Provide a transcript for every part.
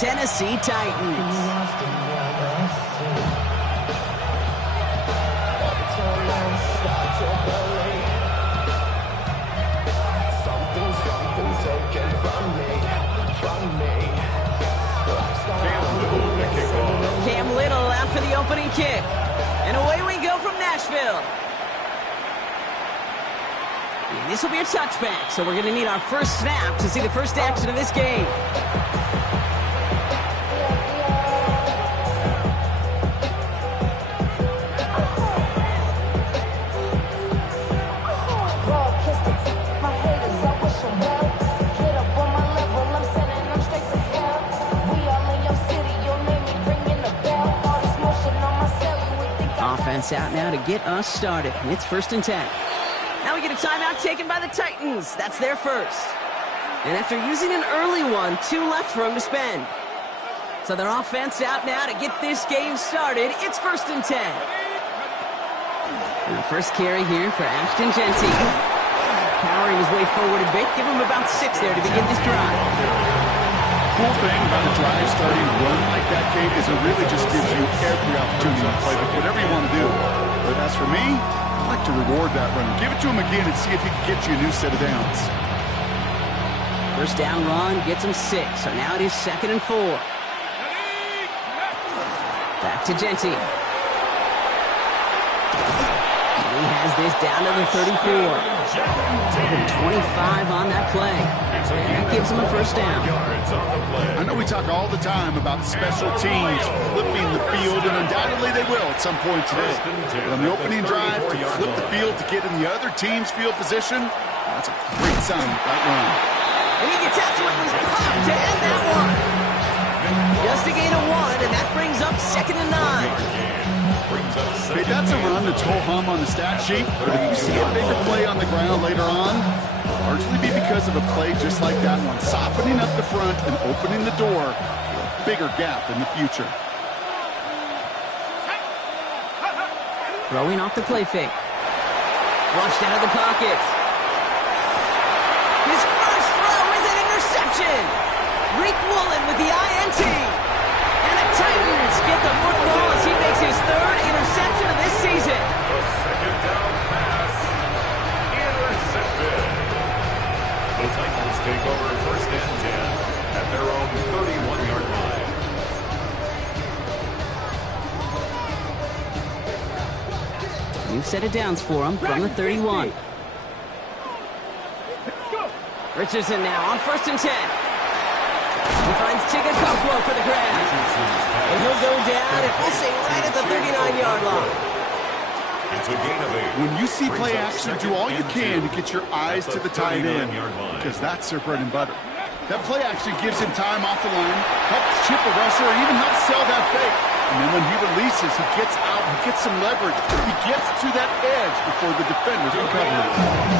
Tennessee Titans. Cam Little out for the opening kick. And away we go from Nashville. And this will be a touchback, so we're going to need our first snap to see the first action of this game. Offense out now to get us started. It's 1st and 10. Now we get a timeout taken by the Titans. That's their first. And after using an early one, 2 left for them to spend. So their offense out now to get this game started. It's 1st and 10. And the first carry here for Ashton Jeanty. Powering his way forward a bit. Give him about 6 there to begin this drive. Cool thing about a drive starting a run like that, Kate, is it really just gives you every opportunity to play whatever you want to do. But as for me, I like to reward that run. Give it to him again and see if he can get you a new set of downs. First down run gets him 6. So now it is 2nd and 4. Back to Jeanty. He has this down to the 34. 25 on that play. And that gives him a first down. I know we talk all the time about special teams flipping the field, and undoubtedly they will at some point today. But on the opening drive, to flip the field to get in the other team's field position, that's a great sign of that run. And he gets absolutely popped to end that one. Just a gain of 1, and that brings up 2nd and 9. Hey, that's a run that's ho-hum on the stat sheet, but if you see a bigger play on the ground later on, it'll largely be because of a play just like that one, softening up the front and opening the door for a bigger gap in the future. Throwing off the play fake. Flushed out of the pocket. His first throw is an interception. Reek Woolen with the INT. And the Titans get the football as he makes his 3rd interception of this season. The 2nd down pass intercepted. The Titans take over 1st and 10 at their own 31-yard line. New set of downs for him from the 31. Richardson now on 1st and 10. He finds Chigakokwo for the grab. And he'll go down, and we'll say right at the 39-yard line. It's a gain of 8. When you see play action, do all you can to get your eyes to the tight end, because that's their bread and butter. That play action gives him time off the line, helps chip a rusher, or even helps sell that fake. And then when he releases, he gets out, he gets some leverage. He gets to that edge before the defender can cover it.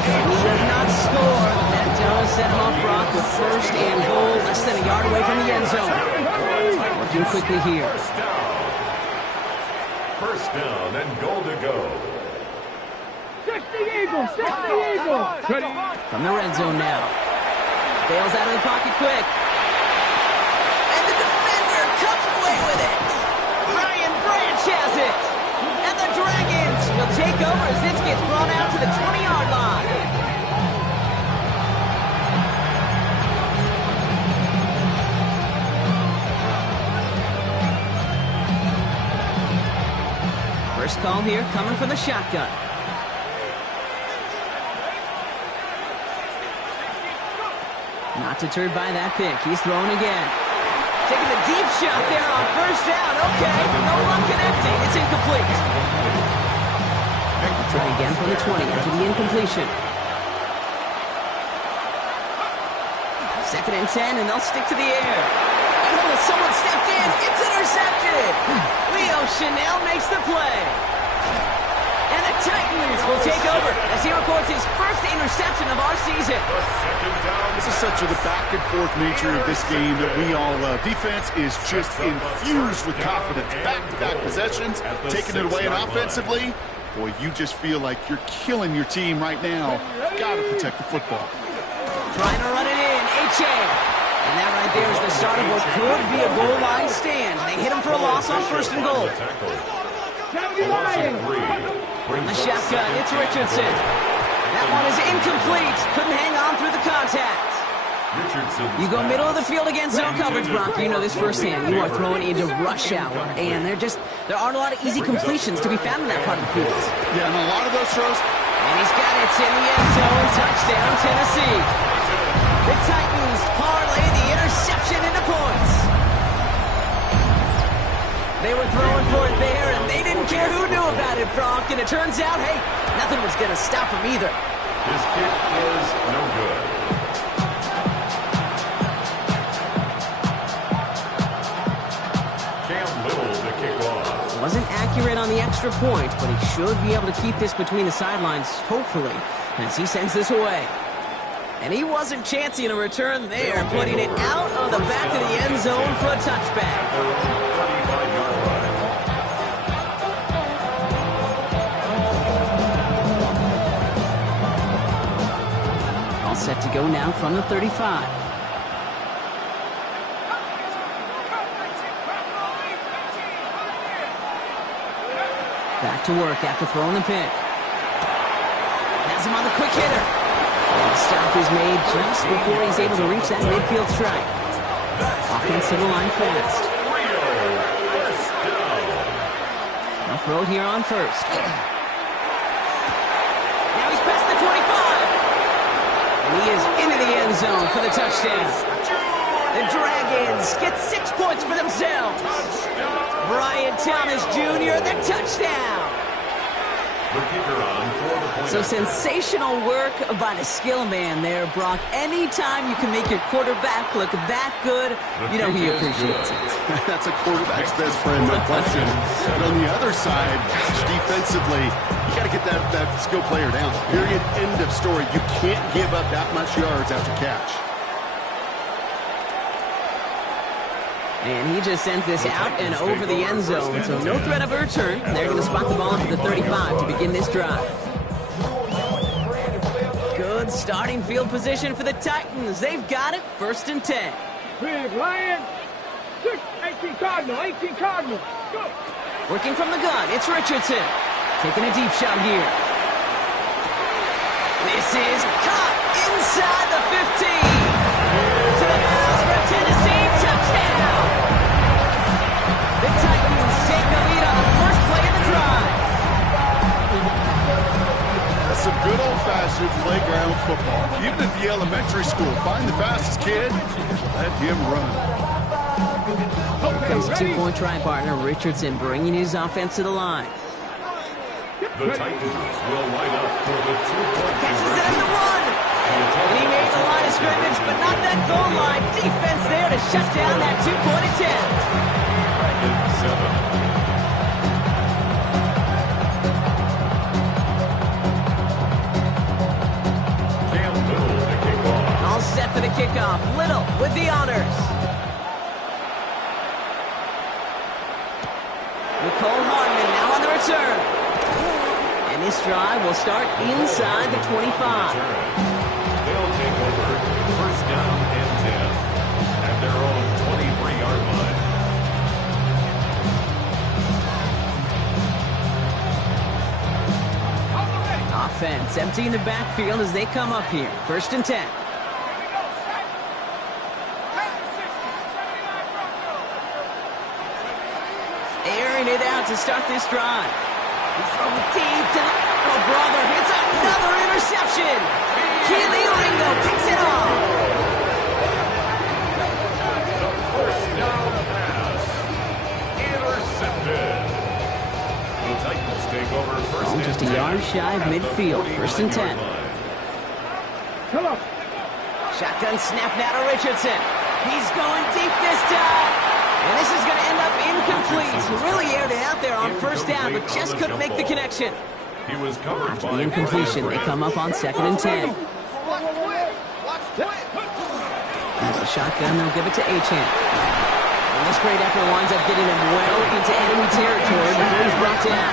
He does not score, but that does set him off Brock with 1st and goal, less than a yard away from the end zone. Working quickly here. First down and goal to go. Stick the Eagle! Stick the Eagle! From the red zone now. Bails out of the pocket quick. And the defender comes away with it. Ryan Branch has it. And the Dragons will take over as this gets brought out to the 20-yard line. First call here coming from the shotgun. Not deterred by that pick. He's throwing again. Taking the deep shot there on 1st down. Okay, no luck connecting. It's incomplete. Try again from the 20 after the incompletion. 2nd and 10, and they'll stick to the air. And someone stepped in. It's intercepted. Leo Chanel makes the play. And the Titans will take over as he records his 1st interception of our season. This is such the back-and-forth nature of this game that we all love. Defense is just infused with confidence. Back-to-back possessions, taking it away, and offensively, boy, you just feel like you're killing your team right now. Got to protect the football. Trying to run it in, H.A. And that right there is the start of what could be a goal line stand. They hit him for a loss on first and goal. The shotgun, it's Richardson. That one is incomplete. Couldn't hang on through the contact. You go middle of the field against zone coverage, Bronco. You know this firsthand. You are throwing into rush hour, and there aren't a lot of easy completions to be found in that part of the field. Yeah, and a lot of those throws. And he's got it in the end zone. Touchdown, Tennessee. The Titans parlay the interception into points. They were throwing for it there, and they didn't care who knew about it, Bronk. And it turns out, hey, nothing was going to stop him either. His kick is no good. Wasn't accurate on the extra point, but he should be able to keep this between the sidelines, hopefully, as he sends this away. And he wasn't chancing a return there, putting it out of the back of the end zone for a touchback. All set to go now from the 35. Back to work after throwing the pick. Has him on the quick hitter. And the stop is made just before he's able to reach that midfield strike. Offensive line fast. Now throw it here on first. Now he's past the 25. And he is into the end zone for the touchdown. The Dragons get 6 points for themselves. Brian Thomas Jr., the touchdown. So sensational work by the skill man there, Brock. Anytime you can make your quarterback look that good, you know he appreciates it. That's a quarterback's best friend, no question. But on the other side, gosh, defensively, you got to get that skill player down. Period, end of story. You can't give up that much yards after catch. And he just sends this out and over the end zone, so no threat of a return. They're going to spot the ball into the 35 to begin this drive. Good starting field position for the Titans. They've got it, 1st and 10. Big Lion, 18 Cardinal, 18 Cardinal, go! Working from the gun, it's Richardson. Taking a deep shot here. This is caught inside the 15. To the house for Tennessee, touchdown! The Titans take the lead on the first play of the drive. That's some good old-fashioned playground football. Even at the elementary school, find the fastest kid, let him run. Here comes a two-point try partner, Richardson, bringing his offense to the line. The Titans will line up for the 2-point. Catches it at the 1. And he made the line of scrimmage, but not that goal line. Defense there to shut down that two-point attempt. All set for the kickoff. Little with the honors. Nicole Hardman now on the return. And this drive will start inside the 25. They'll take over 1st down and 10 at their own 23-yard line. Offense emptying the backfield as they come up here. 1st and 10. Airing it out to start this drive. He's throwing deep to the brother. Hits another interception. Keely Ringo kicks it off. The 1st down pass intercepted. The Titans take over 1st and 10. Just a yard shy of midfield. 1st and 10. Come on. Shotgun snap now to Richardson. He's going deep this time. And this is going to end up incomplete. He really aired it out there on 1st down, but just couldn't make the connection. He was covered After the incompletion, they come up on 2nd and 10. As a shotgun, they'll give it to Achane. And this great effort winds up getting him well into enemy territory before he's brought down.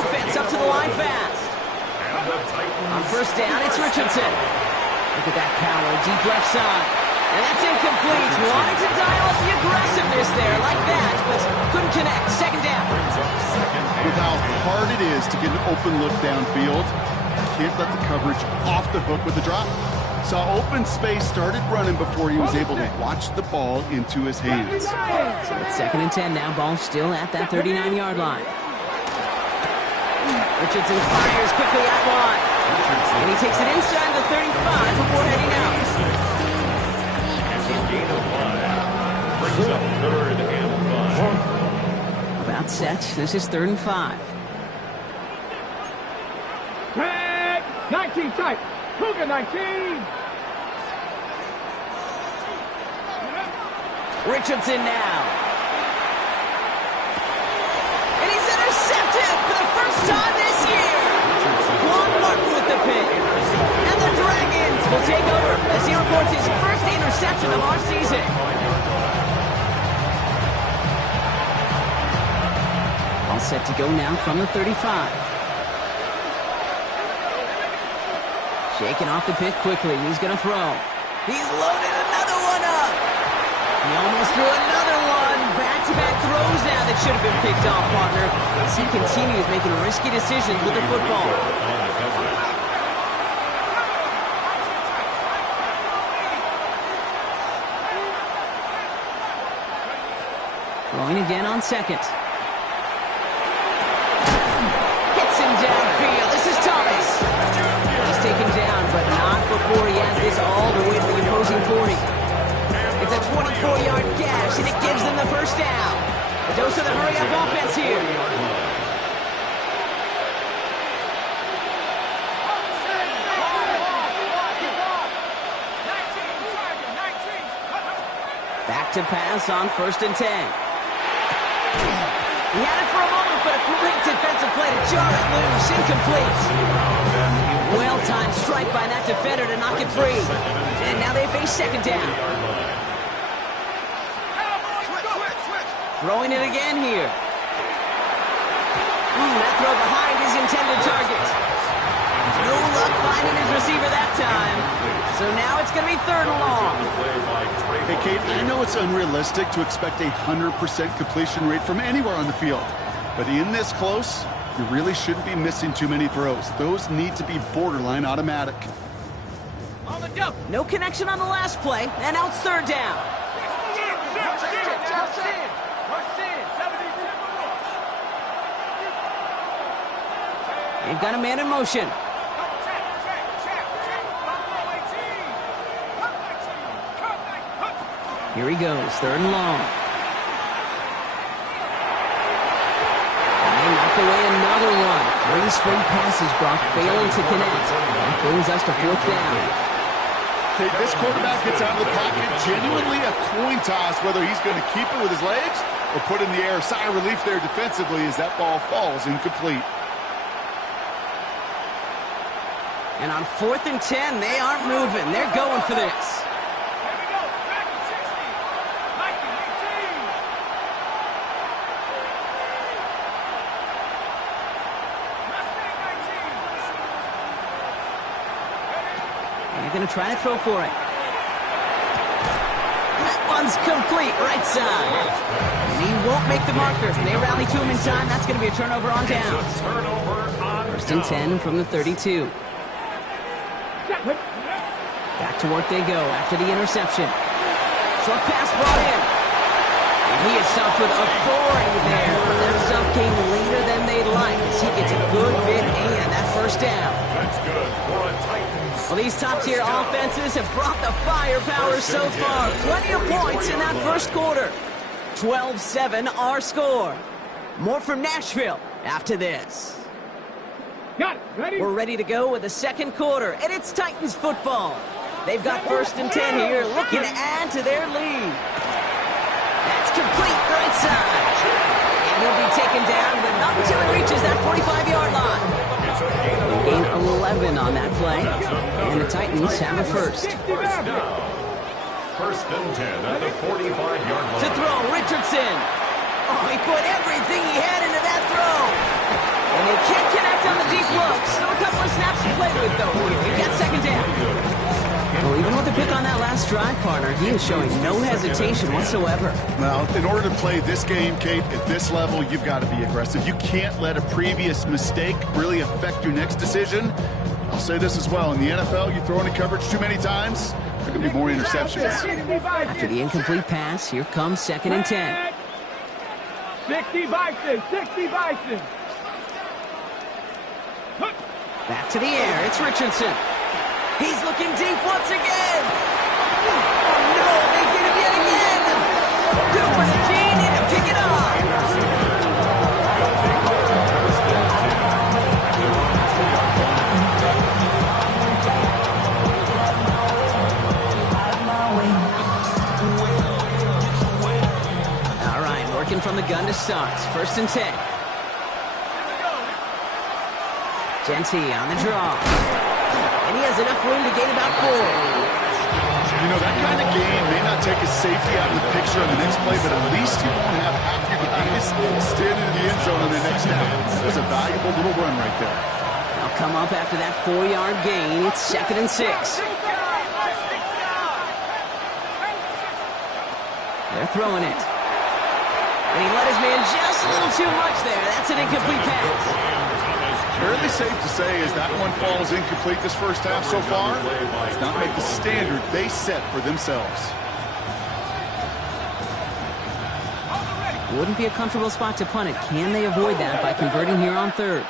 Offense up to the line fast. On 1st down, it's Richardson. Look at that power, deep left side. And that's incomplete. Wanted to dial up the aggressiveness there like that, but couldn't connect. Second down. With how hard it is to get an open look downfield, can't let the coverage off the hook with the drop. Saw open space, started running before he was able to watch the ball into his hands. So it's 2nd and 10 now. Ball still at that 39-yard line. Richardson fires quickly out wide. And he takes it inside the 35 before heading out. It's a gain of 5. Brings up 3rd and 5. About set. This is 3rd and 5. Red 19 tight. Cougar 19. Richardson now. And he's intercepted for the first time this year. Quan Martin with the pick. And the Dragons will take over as he reports his first interception of our season. All set to go now from the 35. Shaking off the pick quickly. He's going to throw. He's loaded another one up. He almost threw another one. Back-to-back throws now that should have been picked off, partner. As he continues making risky decisions with the football. Throwing again on 2nd. Hits him downfield. This is Thomas. He's taken down, but not before he has this all the way to the opposing 40. It's a 24-yard gash, and it gives them the first down. A dose of the hurry-up offense here. Back to pass on 1st and 10. He had it for a moment, but a great defensive play to jar it loose. Incomplete. Well-timed strike by that defender to knock it free. And now they face 2nd down. Throwing it again here. That throw behind his intended target. No luck finding his receiver that time. So now it's going to be 3rd and long. Hey, Kate, I know it's unrealistic to expect a 100% completion rate from anywhere on the field. But in this close, you really shouldn't be missing too many throws. Those need to be borderline automatic. No connection on the last play, and now it's 3rd down. They've got a man in motion. Here he goes, 3rd and long. And they knock away another one. 3 straight passes, Brock, failing to connect. That brings us to 4th down. Okay, this quarterback gets out of the pocket, genuinely a coin toss whether he's going to keep it with his legs or put in the air. Sigh of relief there defensively as that ball falls incomplete. And on 4th and 10, they aren't moving. They're going for this. They're going to try to throw for it. That one's complete, right side. And he won't make the marker. They rally to him in time. That's going to be a turnover on down. 1st and 10 from the 32. Back to work they go after the interception. Short pass brought in. And he is stopped with authority there. But that stop came later than they'd like as he gets a good bit and that 1st down. That's good for a Titans. Well, these top-tier offenses have brought the firepower so far. Plenty of points in that 1st quarter. 12-7 our score. More from Nashville after this. Got it. Ready? We're ready to go with the 2nd quarter, and it's Titans football. They've got 1st and 10 here, looking to add to their lead. That's complete right side. And he'll be taken down, but not until he reaches that 45-yard line. They gain 11 on that play, and the Titans have a first. 1st and 10 at the 45-yard line. To throw, Richardson. Oh, he put everything he had into that throw. And they can't connect on the deep look. Still a couple of snaps to play with, though. Here, we got 2nd down. Well, even with the pick on that last drive, partner, he is showing no hesitation whatsoever. Well, in order to play this game, Kate, at this level, you've got to be aggressive. You can't let a previous mistake really affect your next decision. I'll say this as well. In the NFL, you throw into coverage too many times, there are going to be more interceptions. After the incomplete pass, here comes 2nd and 10. 60 Bison, 60 Bison. Back to the air, it's Richardson. He's looking deep once again. Oh, no, they get him yet again. Cooper the Gene in to pick it off. All right, working from the gun to start. 1st and 10. Genty on the draw. And he has enough room to gain about 4. You know, that kind of game may not take a safety out of the picture on the next play, but at least you won't have half your guys standing in the end zone on the next down. That was a valuable little run right there. They'll come up after that 4-yard gain. It's 2nd and 6. They're throwing it. And he let his man just a little too much there. That's an incomplete pass. Fairly safe to say as that one falls incomplete this first half so far, it's not make the standard they set for themselves. Wouldn't be a comfortable spot to punt it. Can they avoid that by converting here on 3rd?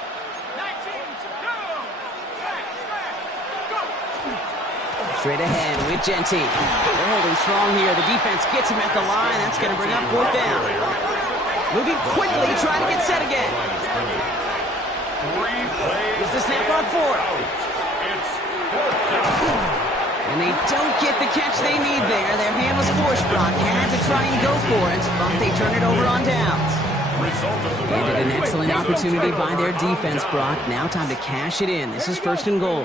Straight ahead with Genty. They're holding strong here. The defense gets him at the line. That's going to bring up 4th down. Moving quickly, trying to get set again. Here's the snap on 4th. And they don't get the catch they need there. Their hand was forced, Brock. Had to try and go for it, but they turn it over on downs. And an excellent opportunity by their defense, Brock. Now time to cash it in. This is 1st and goal.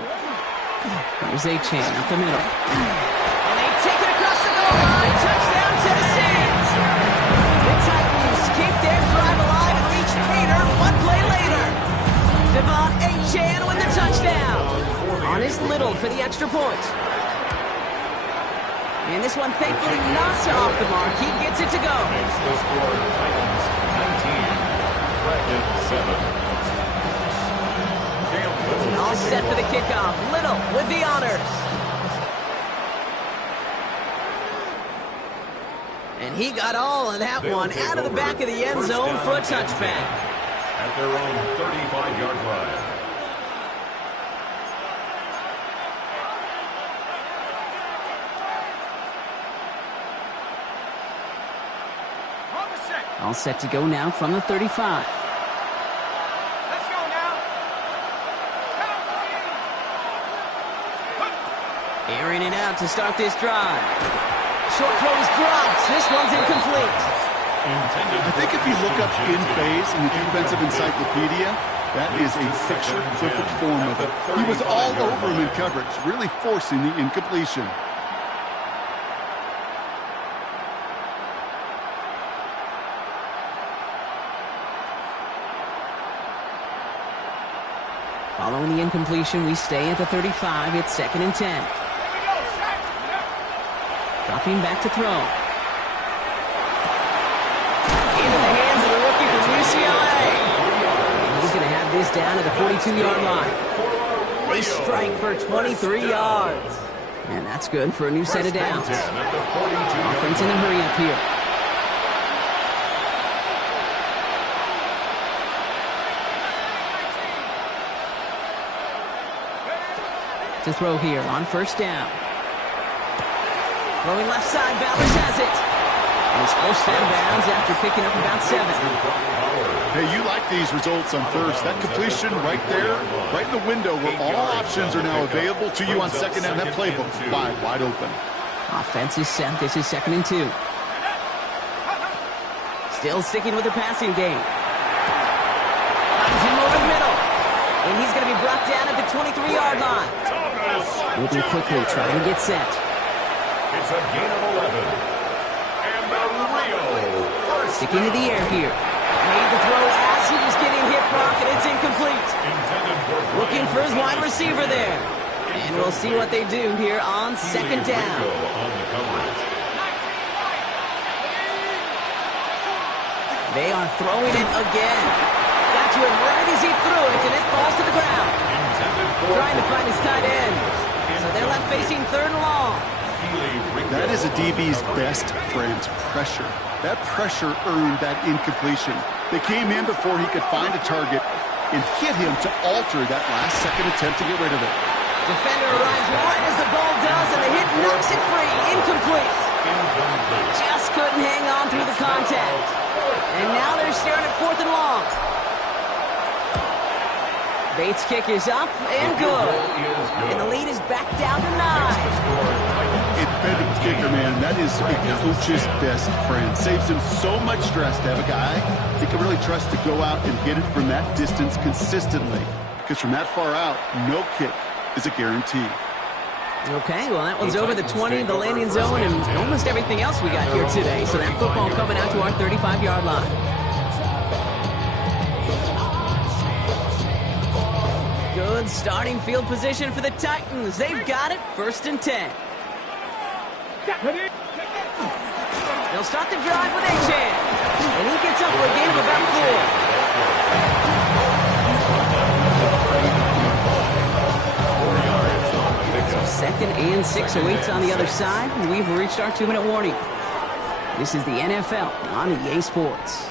Here's A-Chain up the middle. And they take it across the goal line. Touchdown, Tennessee. The Titans keep their drive alive and reach Tater 1 play later. Devon A-Chan with the touchdown. On his Little for the extra point. And this one thankfully not off the mark. He gets it to go. Makes the score Titans 19, Dragon 7. All set for the kickoff. Little with the honors. And he got all of that one out of the back of the end zone for a touchback. At their own 35-yard line. All set to go now from the 35. Airing it out to start this drive. Short throw is dropped. This one's incomplete. I think if you look up in phase in the defensive encyclopedia, that is a picture-perfect form of it. He was all over him in coverage, really forcing the incompletion. Following the incompletion, we stay at the 35. It's 2nd and 10. Dropping back to throw. Into the hands of the rookie from UCLA. And he's going to have this down at the 42-yard line. They strike for 23 yards. And that's good for a new set of downs. Offense in a hurry up here. To throw here on 1st down. Throwing left side, Bowers has it. And he's forced out of bounds after picking up about 7. Hey, you like these results on 1st. That completion right there, right in the window where all options are now available to you on 2nd down. That playbook wide open. Offense is set. This is 2nd and 2. Still sticking with the passing game. Finds him over the middle. And he's going to be brought down at the 23-yard line. Moving quickly, trying to get set. It's a gain of 11. And the Rio. Sticking to the air here. Made the throw as he was getting hit, Brock, and it's incomplete. Looking for his wide receiver there. And we'll see what they do here on second down. They are throwing it again. Got to him right as he threw it, and it falls to the ground. Trying to find his tight end. So they're left facing third and long. That is a DB's best friend, pressure. That pressure earned that incompletion. They came in before he could find a target and hit him to alter that last-second attempt to get rid of it. Defender arrives right as the ball does, and the hit knocks it free. Incomplete. Just couldn't hang on through the contact. And now they're staring at fourth and long. Bates' kick is up and good. And the lead is back down to 9. Independent kicker, man, that is a coach's best friend. Saves him so much stress to have a guy he can really trust to go out and hit it from that distance consistently. Because from that far out, no kick is a guarantee. Okay, well, that one's over the 20, the landing zone, and almost everything else we got here today. So that football coming out to our 35-yard line. Good starting field position for the Titans. They've got it, 1st and 10. They'll start the drive with Achan. And he gets up for a gain of about 4. So 2nd and 6 awaits on the other side. We've reached our 2-minute warning. This is the NFL on EA Sports.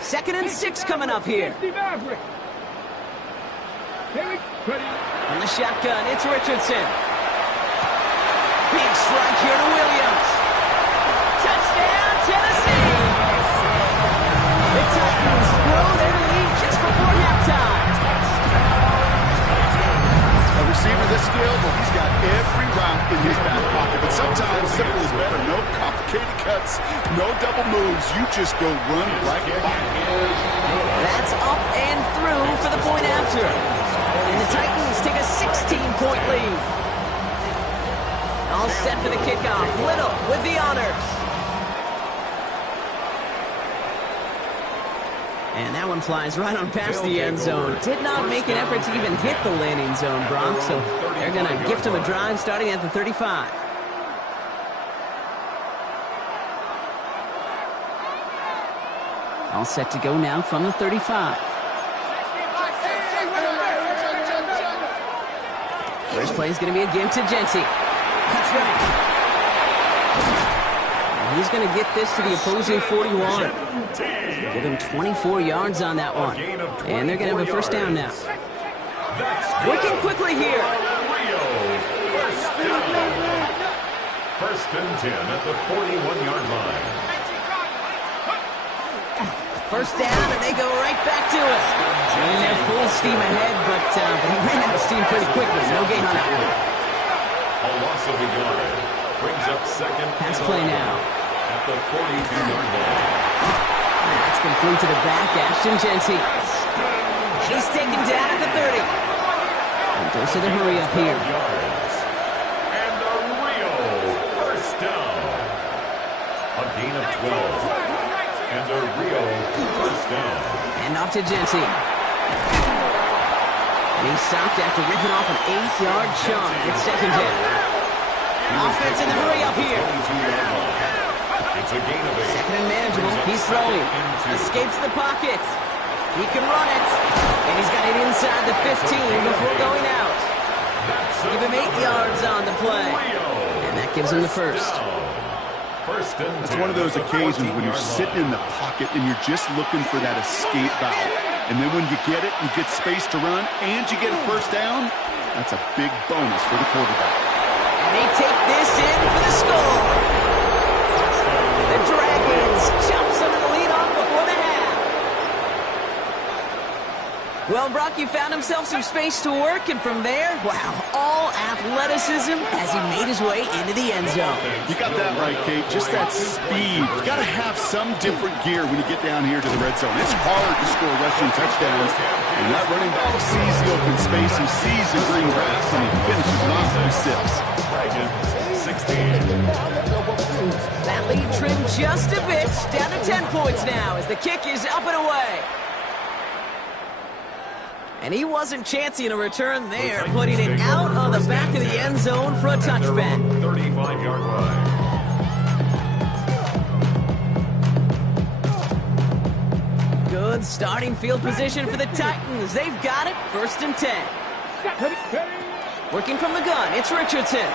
2nd and 6 coming up here. On the shotgun, it's Richardson. Big strike here to Williams. Touchdown, Tennessee! The Titans grow their lead just before halftime. A receiver this skilled, well, he's got every route in his back pocket. But sometimes simple is better. No complicated cuts, no double moves. You just go run right by. That's up and through for the point after. And the Titans take a 16-point lead. All set for the kickoff. Little with the honors. And that one flies right on past the end zone. Did not make an effort to even hit the landing zone, Brock. So they're going to gift him a drive starting at the 35. All set to go now from the 35. First play is going to be a give to Genty. That's right. And he's going to get this to the opposing 41. Give him 24 yards on that one. And they're going to have a first down now. Working quickly here. First and 10 at the 41-yard line. First down, and they go right back to it. And they're full steam ahead, but he ran out of steam pretty quickly. No gain on that one. A loss of a yard brings up second. Pass play now. At the 42-yard line. That's complete to the back, Ashton Genty. He's taken down at the 30. And goes to the hurry up here. And a real first down. A gain of 12. And a real first down. And off to Genty. And he's stopped after ripping off an 8-yard chunk. It's second down. Offense in the hurry up here. It's a gain of 8. Second and manageable. He's throwing. Escapes the pocket. He can run it. And he's got it inside the 15 before going out. Give him 8 yards on the play. And that gives him the first. It's one of those occasions when you're sitting in the pocket and you're just looking for that escape valve. And then when you get it, you get space to run, and you get a first down. That's a big bonus for the quarterback. And they take this in for the score. The Dragons jump some of the lead on before the half. Well, Brock, you found himself some space to work, and from there, wow, all athleticism as he made his way into the end zone. You got that right, Kate. Just that speed. You got to have some different gear when you get down here to the red zone. It's hard to score rushing touchdowns. And that running back sees the open space, he sees the green grass, and he finishes it off through 6. That lead trimmed just a bit, down to 10 points now as the kick is up and away. And he wasn't chancing a return there, putting it out of the back of the end zone for a touchback. 35-yard line. Good starting field position for the Titans. They've got it, 1st and 10. Working from the gun, it's Richardson.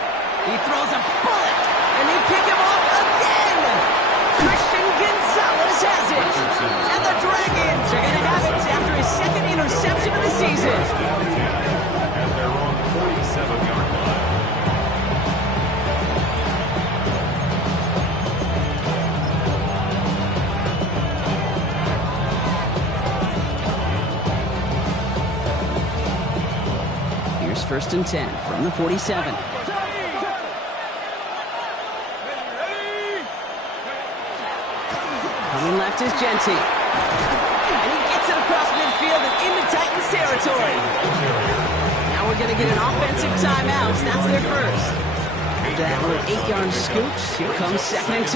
He throws a bullet, and they pick him off again. Christian Gonzalez has it. And the Dragons are going to have it after his 2nd interception of the season. And they're on the 47-yard line. Here's 1st and 10 from the 47. Coming left is Genty. And he gets it across midfield and into Titans territory. Now we're going to get an offensive timeout. That's their first. After that little 8-yard scooch, here comes 2nd and 2.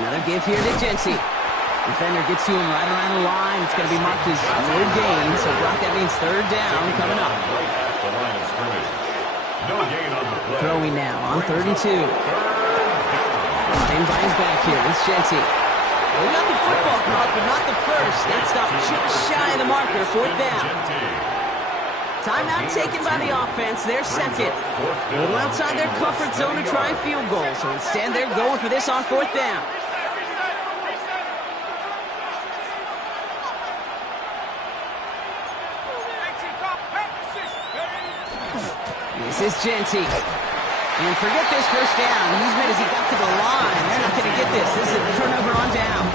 Another give here to Genty. Defender gets to him right around the line. It's going to be marked as no gain, so Brock, that means 3rd down coming up. Right at the line of scrimmage. No gain on the play. Throwing now on 3rd and 2. In by his back here, it's Genty. We got the football, Brock, but not the first. That stopped just shy of the marker, 4th down. Timeout taken by the offense, their 2nd. A little outside their comfort zone to try a field goal, so instead they're going for this on 4th down. This is Genty. And forget this 1st down. He's made as he got to the line. They're not going to get this. This is a turnover on downs.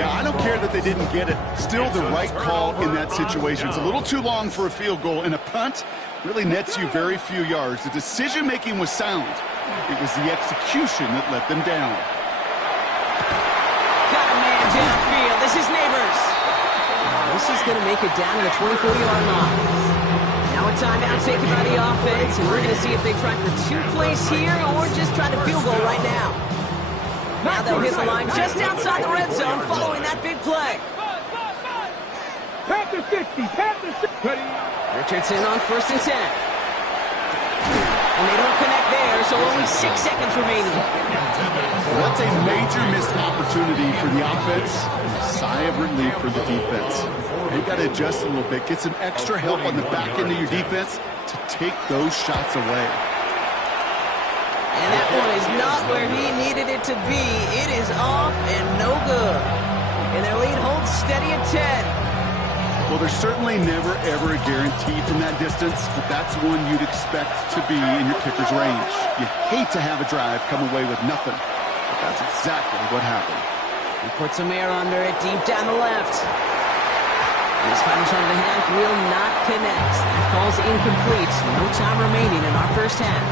Yeah, I don't care that they didn't get it. Still the right call in that situation. It's a little too long for a field goal, and a punt really nets you very few yards. The decision-making was sound. It was the execution that let them down. Got a man downfield. This is Neighbors. This is going to make it down to the 24-yard line. Now a timeout taken by the offense, and we're going to see if they try for 2 plays here or just try to field goal right now. Now they'll hit the line just outside the red zone following that big play. Panther 60, Panther 60. Richardson on 1st and 10. And they don't connect there, so only 6 seconds remaining. Well, that's a major missed opportunity for the offense. Sigh of relief for the defense. They got to adjust a little bit, get some extra help on the back end of your defense to take those shots away. And that one is not where he needed it to be. It is off and no good. And their lead holds steady at 10. Well, there's certainly never, ever a guarantee from that distance, but that's one you'd expect to be in your kicker's range. You hate to have a drive come away with nothing, but that's exactly what happened. He puts some air under it deep down the left. And his final shot of the half will not connect. That falls incomplete. No time remaining in our first half.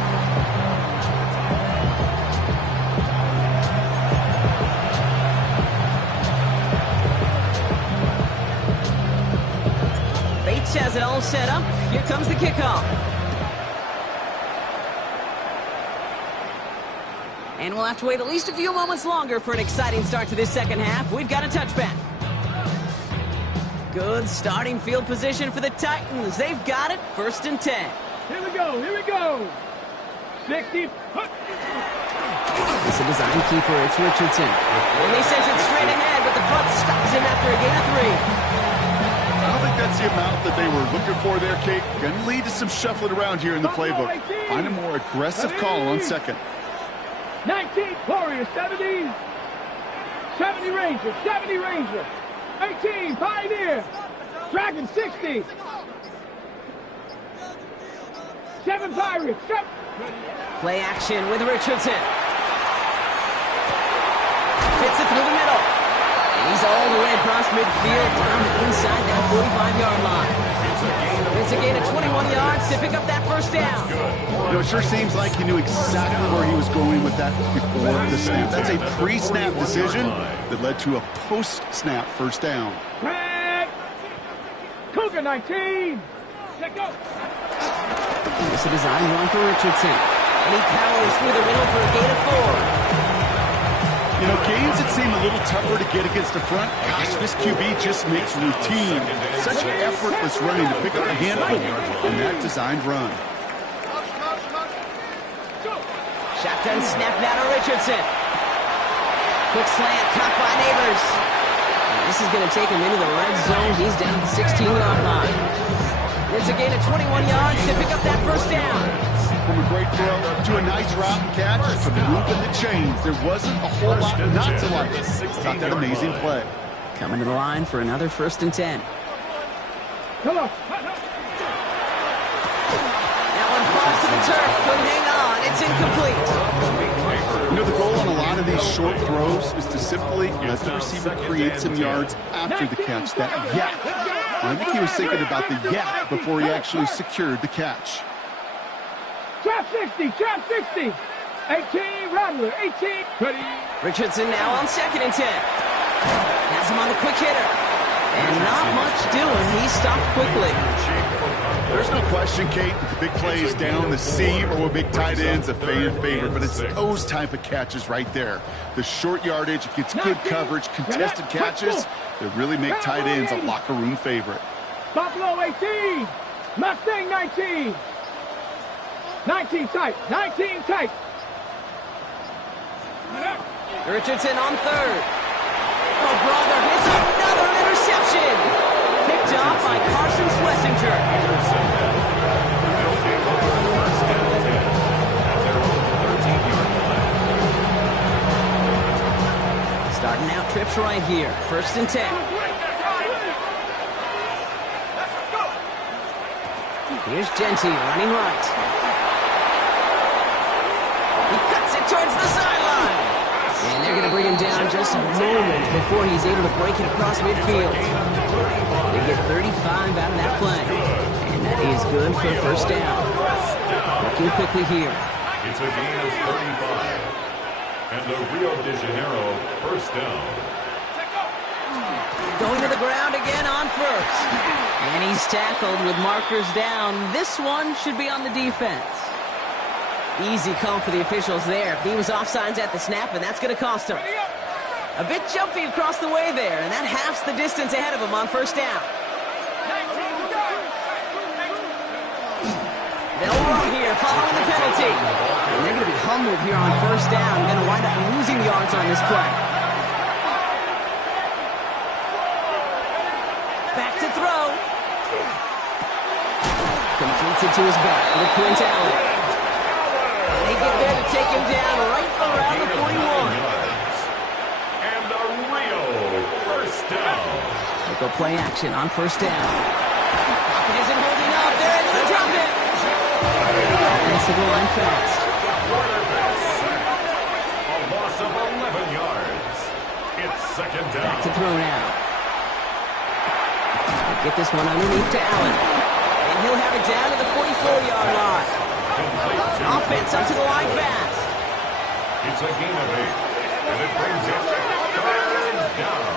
Bates has it all set up. Here comes the kickoff. And we'll have to wait at least a few moments longer for an exciting start to this 2nd half. We've got a touchback. Good starting field position for the Titans. They've got it, 1st and 10. Here we go, here we go. 60. It's a design keeper, it's Richardson. And they send it straight ahead, but the front stops him after a gain of 3. I don't think that's the amount that they were looking for there, Kate. Going to lead to some shuffling around here in the playbook. Find a more aggressive call on 2nd. 19, Warrior, 70. 70 Ranger, 70 Ranger. 18, Pioneer. Dragon, 60. 7 Pirates, 7. Play action with Richardson. Fits it through the middle. And he's all the way across midfield down inside that 45-yard line. It's a gain of 21 yards to pick up that 1st down. You know, it sure seems like he knew exactly where he was going with that before the snap. That's a pre-snap decision that led to a post-snap 1st down. Cougar, 19. Let go. It's a design run for Richardson. And he powers through the middle for a gain of 4. You know, games that seem a little tougher to get against the front, gosh, this QB just makes routine. Such effortless running to pick up a handful in that designed run. Shotgun snap now to Richardson. Quick slant caught by Neighbors. And this is going to take him into the red zone. He's down at the 16-yard line. It's a gain of 21 yards to pick up that first down. From a great throw to a nice route and catch to moving the chains. There wasn't a whole lot not to like about that amazing play. Coming to the line for another 1st and 10. Hello. That one falls to the turf. Couldn't hang on. It's incomplete. You know, the goal on a lot of these short throws is to simply let the receiver create some yards after the catch. That yak. I think he was thinking about the yak before he actually secured the catch. Trap 60, trap 60. 18, Rattler, 18. Ready. Richardson now on 2nd and 10. Has him on the quick hitter. And not much doing. He stopped quickly. There's no question, Kate, that the big play is down the seam or with big tight ends a fan favorite, but it's those type of catches right there. The short yardage, it gets good coverage, contested catches that really make tight ends a locker room favorite. Buffalo 18. Mustang 19. 19 tight, 19 tight. Richardson on 3rd. Oh, brother, it's another interception. Picked off by Carson Schlesinger. Starting out trips right here. 1st and 10. Here's Genty running right. He cuts it towards the sideline. And they're going to bring him down just a moment before he's able to break it across midfield. They get 35 out of that play. And that is good for a 1st down. Working quickly here. It's a gain of 35. And the Rio de Janeiro 1st down. Going to the ground again on 1st. And he's tackled with markers down. This one should be on the defense. Easy call for the officials there. He was offsides at the snap, and that's going to cost him. A bit jumpy across the way there, and that halves the distance ahead of him on 1st down. They'll run here following the penalty. And they're going to be humbled here on 1st down. Going to wind up losing yards on this play. Back to throw. Completes it to his back with Quint Allen. They get there to take him down right around the 41. And the Rio 1st down. They go play action on 1st down. Pocket isn't holding up. They're able to drop it. Offensive line fast. A loss of 11 yards. It's 2nd down. Back to throw now. They get this one underneath to Allen. And he'll have it down to the 44-yard line. Offense up to the line fast. It's a gain of 8. And it brings it 3rd down.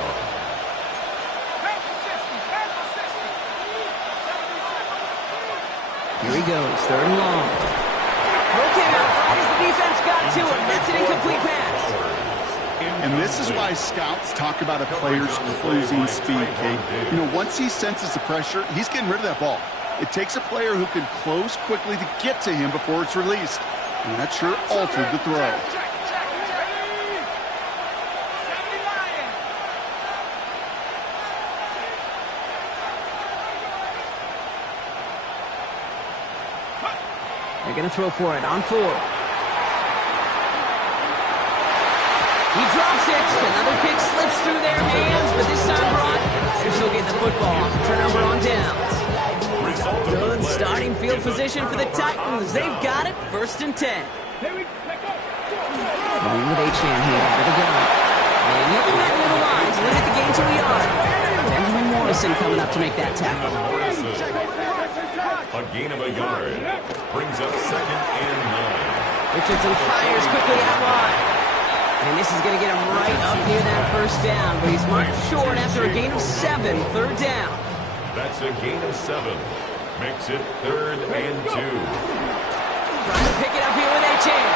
Here he goes, 3rd and long. Okay, right as the defense got to him. That's an incomplete pass. And this is why scouts talk about a player's closing speed, Kate. You know, once he senses the pressure, he's getting rid of that ball. It takes a player who can close quickly to get to him before it's released. And that sure altered the throw. They're going to throw for it on 4th. He drops it. Another pick slips through their hands, but this time, Brock, they're still getting the football. Turnover on downs. Good starting field position for the Titans. They've got it. 1st and 10. Running with Achan here with a gun. And he'll be back near the line to limit the gain to a yard. Benjamin Morrison coming up to make that tackle. A gain of a yard. Brings up 2nd and 9. Richardson fires quickly out wide. And this is going to get him right up near that 1st down. But he's marked short after a gain of 7. 3rd down. That's a gain of 7. Makes it 3rd and 2. Trying to pick it up here with A-Chain.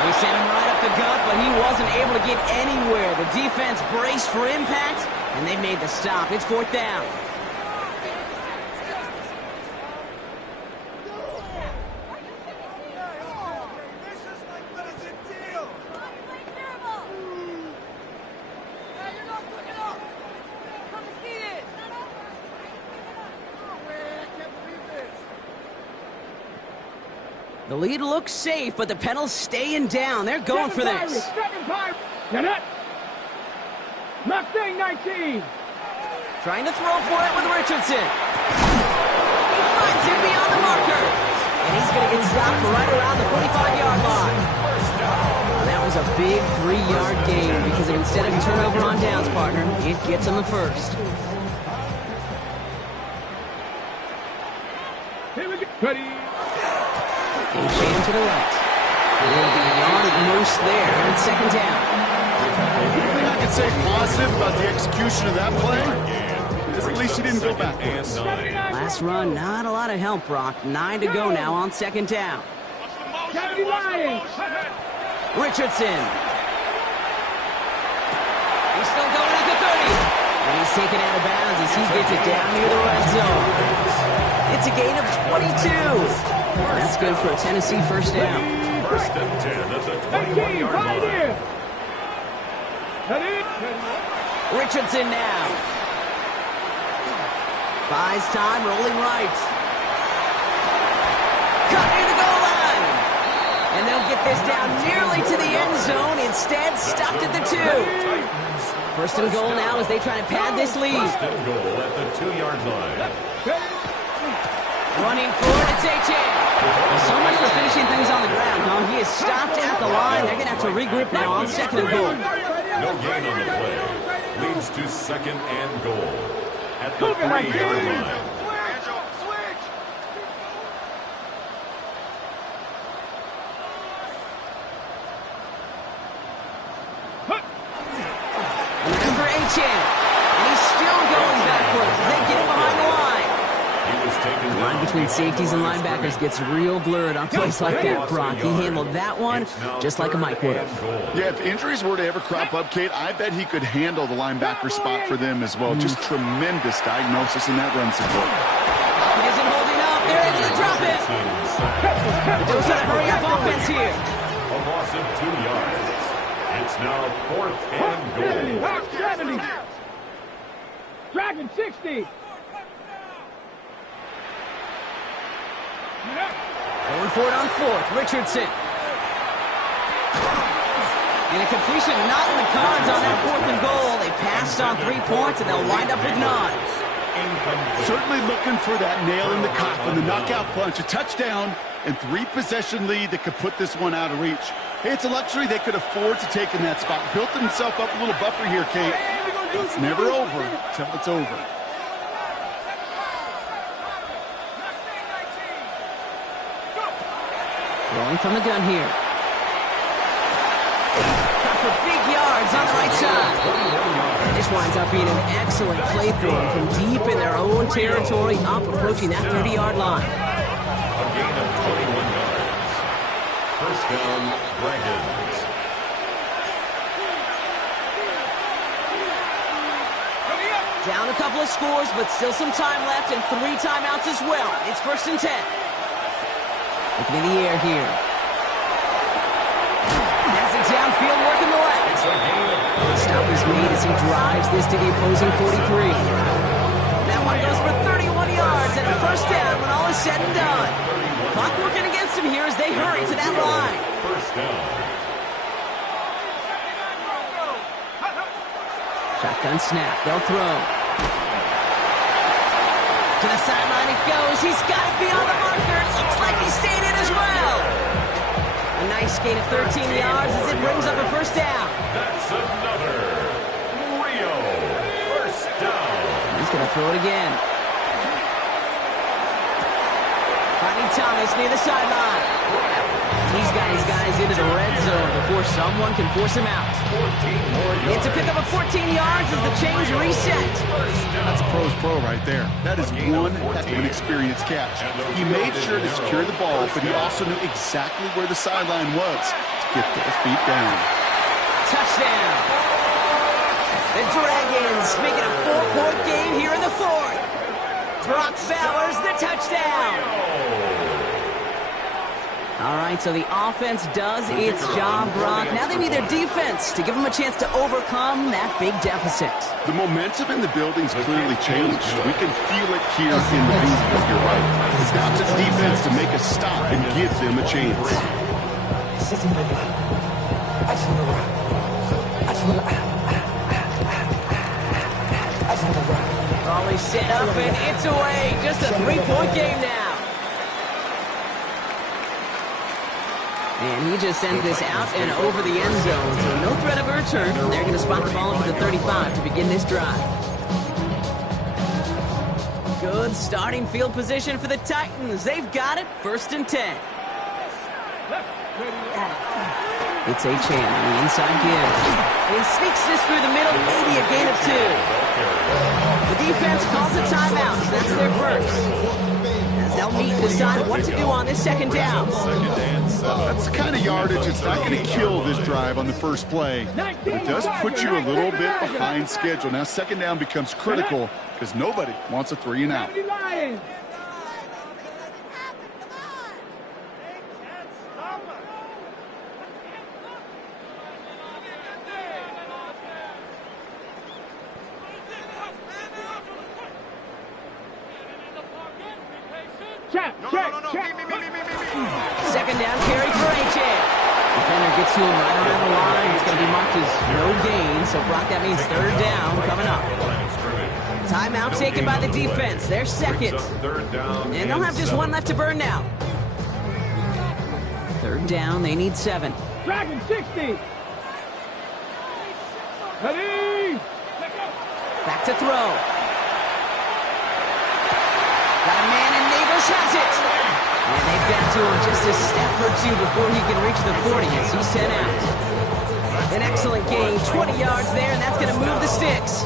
They sent him right up the gut, but he wasn't able to get anywhere. The defense braced for impact, and they made the stop. It's 4th down. The lead looks safe, but the Penals staying down. They're going for this. Get it. Mustang 19. Trying to throw for it with Richardson. He finds him beyond the marker. And he's going to get stopped right around the 45-yard line. That was a big 3-yard gain because instead of turnover on downs, partner, it gets him the first. Here we go. Ready. A-Chain to the right. A little beyond at most there on 2nd down. The thing I can say positive about the execution of that play is at least he didn't go backwards. Last run, not a lot of help, Brock. 9 to go now on 2nd down. Richardson. He's still going at the 30. And he's taken out of bounds as he gets it down near the red zone. It's a gain of 22. That's good for a Tennessee 1st down. 1st and 10 at the 21-yard line. Richardson now. Buys time, rolling right. Cut near the goal line. And they'll get this down nearly to the end zone. Instead, stopped at the 2. 1st and goal now as they try to pad this lead. 1st and goal at the 2-yard line. Running forward, it's A-Chain. So much for finishing things on the ground, huh? He is stopped at the line. They're going to have to regroup now on 2nd and goal. No gain on the play. Leads to 2nd and goal at the 3-yard line. And for A-Chain. And he's still going backwards. They get him behind the line. The line between safeties and linebackers gets real blurred on plays like that, Brock. He handled that one just like a Mike would have. Yeah, if injuries were to ever crop up, Kate, I bet he could handle the linebacker spot for them as well. Just tremendous diagnosis in that run support. He isn't holding up. They're able to drop it. They're trying to hurry up offense here. A loss of 2 yards. It's now 4th and goal. 70. Dragon 60. Going for it on 4th. Richardson. And a completion not in the cards on that 4th and goal. They passed on 3 points, and they'll wind up with 9. Certainly looking for that nail in the coffin, the knockout punch, a touchdown, and 3-possession lead that could put this one out of reach. Hey, it's a luxury they could afford to take in that spot. Built himself up a little buffer here, Kate. It's never over until it's over. Rolling from the gun here. Got for big yards on the right side. And this winds up being an excellent play for them from deep in their own territory, up approaching that 30-yard line. A gain of 21 yards. 1st down, Dragons. Down a couple of scores, but still some time left and 3 timeouts as well. It's 1st and 10. Looking in the air here. Has it downfield, working the legs. Stop is made as he drives this to the opposing 43. That one goes for 31 yards and a 1st down when all is said and done. Clock working against him here as they hurry to that line. 1st down. Shotgun snap. They'll throw. To the sideline it goes. He's got it beyond the marker. Looks like he stayed in as well. A nice gain of 13 yards as it brings up a 1st down. That's another Rio 1st down. He's going to throw it again. Trying to Thomas near the sideline. He's got his guys into the red zone before someone can force him out. It's a pickup of 14 yards as the chains reset. That's a pro's pro right there. That is one heck of an experienced catch. He made sure to secure the ball, but he also knew exactly where the sideline was to get those feet down. Touchdown. The Dragons make it a 4-point game here in the fourth. Brock Bowers the touchdown. All right, so the offense does its job, Brock. Now they need their defense to give them a chance to overcome that big deficit. The momentum in the building's clearly changed. We can feel it here in the booth. You're right. It's now to the defense to make a stop and give them a chance. Raleigh set up and it's away. Just a 3-point game now. And he just sends this out and over the end zone, so no threat of a return. They're going to spot the ball up at the 35 to begin this drive. Good starting field position for the Titans. They've got it, 1st and 10. It's Achane on the inside give. He sneaks this through the middle, maybe a gain of 2. The defense calls a timeout, so that's their first. As they'll meet and decide what to do on this 2nd down. That's the kind of yardage it's not going to kill this drive on the first play, but it does put you a little bit behind schedule. Now 2nd down becomes critical because nobody wants a 3 and out. Check. 2nd down carry for Achane. Defender gets to him right around the line. It's going to be marked as no gain. So, Brock, that means 3rd down coming up. Timeout taken by the defense. They're 2nd. And they'll have just 1 left to burn now. 3rd down. They need 7. Dragon 60. Ready. Back to throw. Got a man and Neighbors has it. And they've got to him just a step or 2 before he can reach the 40 as he's sent out. An excellent gain, 20 yards there, and that's going to move the sticks.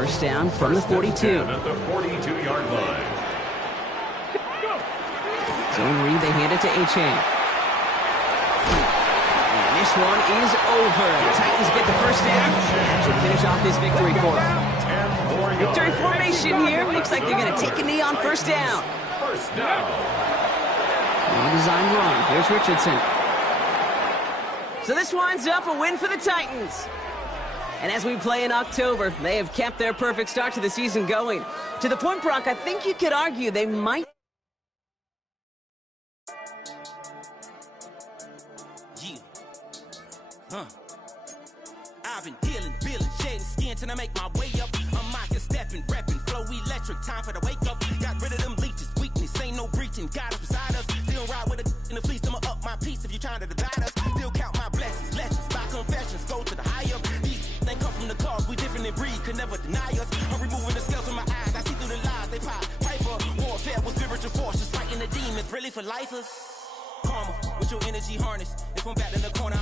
1st down from the 42. At the 42-yard line. Zone read, they hand it to Achane. And this one is over. The Titans get the 1st down. That should finish off this victory for them. Victory formation here. Looks like they're going to take a knee on 1st down. 1st down. Well-designed run. Here's Richardson. So this winds up a win for the Titans. And as we play in October, they have kept their perfect start to the season going. To the point, Brock, I think you could argue they might. I've been dealing, billing, shedding skin till I make my way up. I'm out here stepping, repping, flow electric, time for the wake up. Got rid of them leeches, weakness, ain't no breaching. God is beside us, still ride with a in the fleece. I'ma up my piece if you trying to divide us. Still count my blessings, lessons, my confessions, go to the higher. These they come from the cause, we different in breed, could never deny us. I'm removing the scales from my eyes, I see through the lies they pop. Piper, warfare with spiritual forces, fighting the demons, really for lifers. Karma, with your energy harness, if I'm back in the corner.